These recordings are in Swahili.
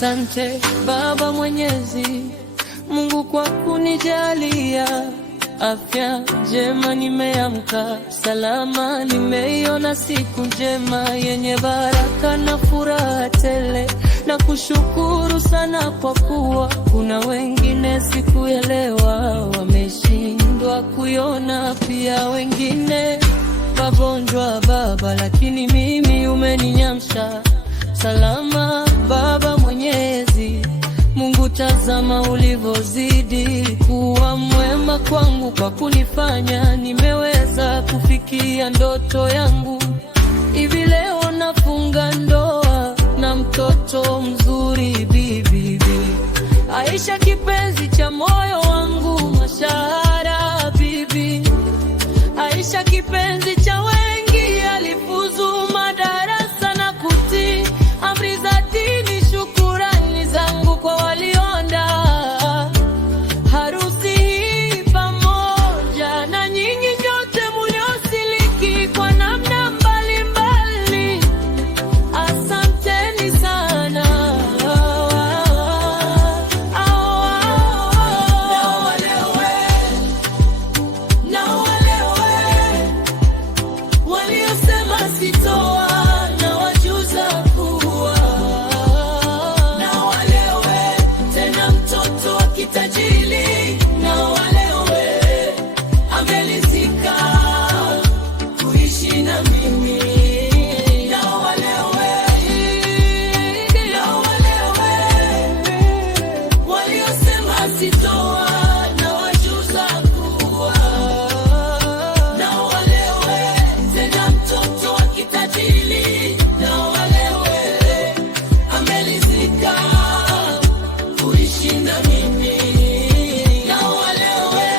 Asante Baba Mwenyezi Mungu kwa kunijalia afya njema, nimeamka salama, nimeiona siku njema yenye baraka na furaha tele. Na kushukuru sana kwa kuwa kuna wengine sikuelewa, wameshindwa kuiona, pia wengine wagonjwa Baba, lakini mimi umeninyamsha salama. Baba Mwenyezi Mungu, tazama ulivyozidi kuwa mwema kwangu, kwa kunifanya nimeweza kufikia ndoto yangu. Hivi leo nafunga ndoa na mtoto mzuri bibi Aisha, kipenzi cha moyo wangu, mashahara bibi Aisha, kipenzi cha wengi, alifuzu madarasa na kutii amri za dini. Shukurani zangu kwa walioandaa harusi hii, pamoja na nyinyi nyote mlioshiriki kwa namna mbalimbali. Asanteni sana. Waliosema sitoa na wajuza kuwa na walewe, tena mtoto wa kitajiri na walewe, amelizika kuishi na mimi na walewe, waliosema sitoa na wajuza kuwa na walewe, tena mtoto wa kitajiri na walewe, amelizika kuishi na mimi na walewe.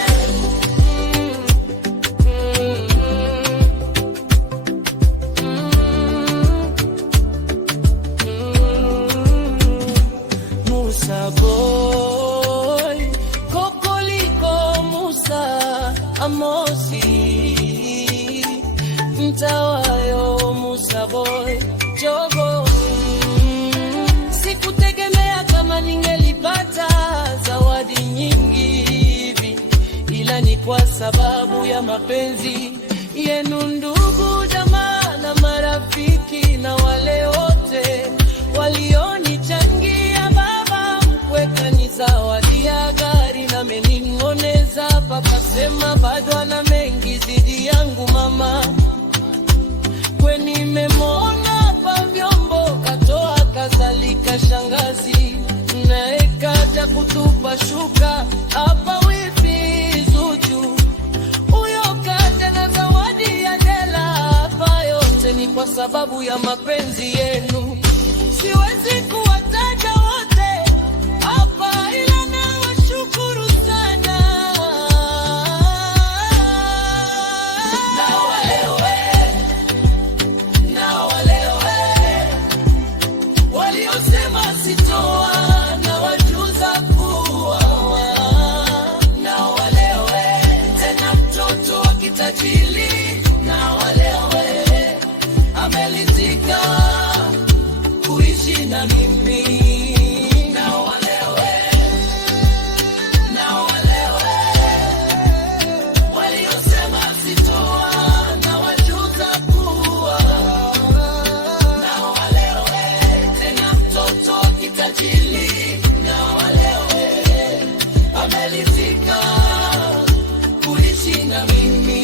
Musa boy, kokoliko Musa Amosi, mtawayo Musa boy, jogo. Sikutegemea kama ningelipata zawadi nyingi hivi, ila ni kwa sababu ya mapenzi yenu ndugu, jamaa na marafiki, na wale wote walionichangia. Baba mkweka ni zawadi ya gari, na meningoneza papa, sema bado ana mengi zidi yangu mama. Kweni memona pa vyombo katoa, kadhalika shangazi naye kaja kutupa shuka hapa. Wifi Zuchu huyo kaja na zawadi ya dela hapa, yote ni kwa sababu ya mapenzi yenu. Siwezi kuwataja wote hapa, ila nawashukuru sana. Na walewe waliosema sitoa na wajuza kuwa na walewe, tena mtoto wa kitajiri na walewe, amelizika kuishi na mimi na walewe, waliosema sitoa na wajuza kuwa na walewe, tena mtoto wa kitajiri na walewe, amelizika kuishi na mimi.